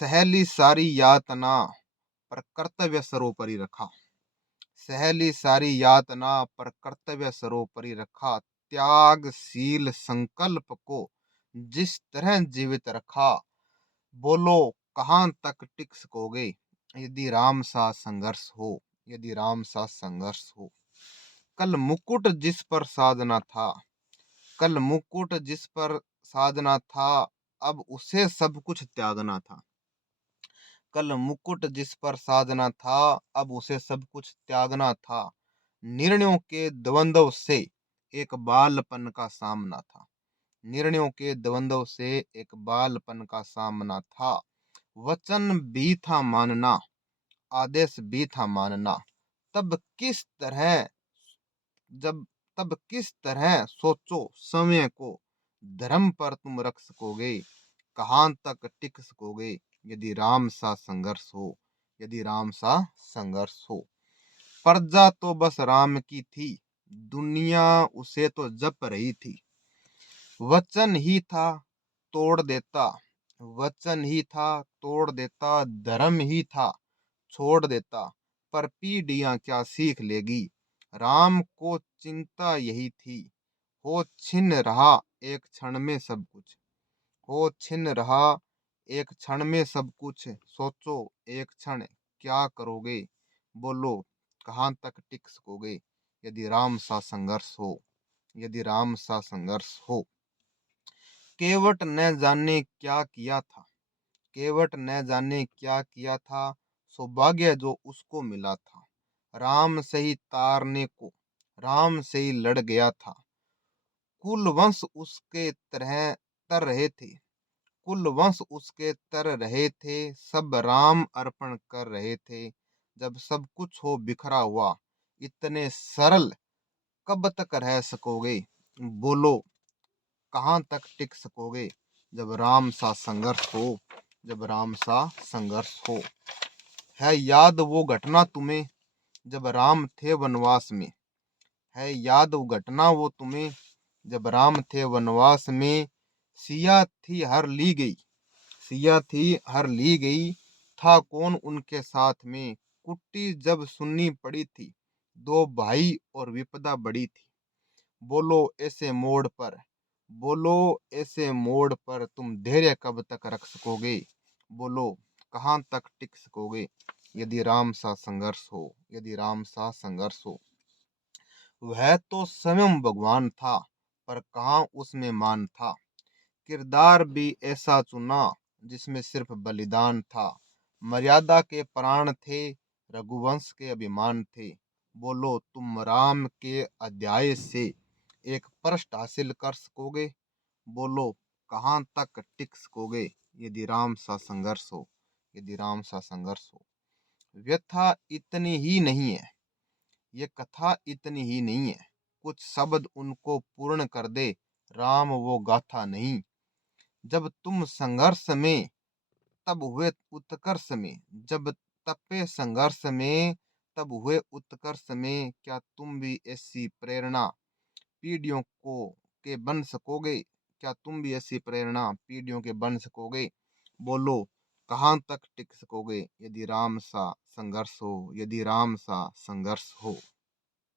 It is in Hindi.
सहेली सारी यातना पर कर्तव्य सर्वोपरि रखा। सहेली सारी यातना पर कर्तव्य सर्वोपरि रखा। त्यागशील संकल्प को जिस तरह जीवित रखा। बोलो कहाँ तक टिक सकोगे यदि राम सा संघर्ष हो। यदि राम सा संघर्ष हो। कल मुकुट जिस पर साधना था। कल मुकुट जिस पर साधना था अब उसे सब कुछ त्यागना था। कल मुकुट जिस पर साधना था अब उसे सब कुछ त्यागना था। निर्णयों के द्वंद्व से एक बालपन का सामना था। निर्णयों के द्वंद्व से एक बालपन का सामना था। वचन भी था मानना, आदेश भी था मानना। तब किस तरह जब तब किस तरह सोचो समय को धर्म पर तुम रख सकोगे। कहाँ तक टिक सकोगे यदि राम सा संघर्ष हो। यदि राम सा संघर्ष हो। प्रजा तो बस राम की थी, दुनिया उसे तो जप रही थी। वचन ही था तोड़ देता, वचन ही था तोड़ देता। धर्म ही था छोड़ देता, पर पीढ़ियां क्या सीख लेगी। राम को चिंता यही थी, हो छिन रहा एक क्षण में सब कुछ। हो छिन रहा एक क्षण में सब कुछ। सोचो एक क्षण क्या करोगे। बोलो कहाँ तक टिक सकोगे यदि राम सा संघर्ष हो। यदि राम सा संघर्ष हो। केवट न जाने क्या किया था। केवट न जाने क्या किया था। सौभाग्य जो उसको मिला था। राम से ही तारने को, राम से ही लड़ गया था। कुल वंश उसके तरह तर रहे थे। कुल वंश उसके तर रहे थे। सब राम अर्पण कर रहे थे। जब सब कुछ हो बिखरा हुआ, इतने सरल कब तक रह सकोगे। बोलो कहाँ तक टिक सकोगे जब राम सा संघर्ष हो। जब राम सा संघर्ष हो। है याद वो घटना तुम्हें जब राम थे वनवास में। है याद वो घटना वो तुम्हें जब राम थे वनवास में। सिया थी हर ली गई, सिया थी हर ली गई। था कौन उनके साथ में। कुट्टी जब सुननी पड़ी थी, दो भाई और विपदा बड़ी थी। बोलो ऐसे मोड़ पर, बोलो ऐसे मोड़ पर तुम धैर्य कब तक रख सकोगे। बोलो कहाँ तक टिक सकोगे यदि राम सा संघर्ष हो। यदि राम सा संघर्ष हो। वह तो स्वयं भगवान था, पर कहाँ उसमें मान था। किरदार भी ऐसा चुना जिसमें सिर्फ बलिदान था। मर्यादा के प्राण थे, रघुवंश के अभिमान थे। बोलो तुम राम के अध्याय से एक पृष्ठ हासिल कर सकोगे। बोलो कहाँ तक टिक सकोगे यदि राम सा संघर्ष हो। यदि राम सा संघर्ष हो। व्यथा इतनी ही नहीं है, ये कथा इतनी ही नहीं है। कुछ शब्द उनको पूर्ण कर दे, राम वो गाथा नहीं। जब तुम संघर्ष में तब हुए उत्कर्ष में। जब तपे संघर्ष में तब हुए उत्कर्ष में। क्या तुम भी ऐसी प्रेरणा पीढ़ियों को के बन सकोगे। क्या तुम भी ऐसी प्रेरणा पीढ़ियों के बन सकोगे। बोलो कहाँ तक टिक सकोगे यदि राम सा संघर्ष हो। यदि राम सा संघर्ष हो।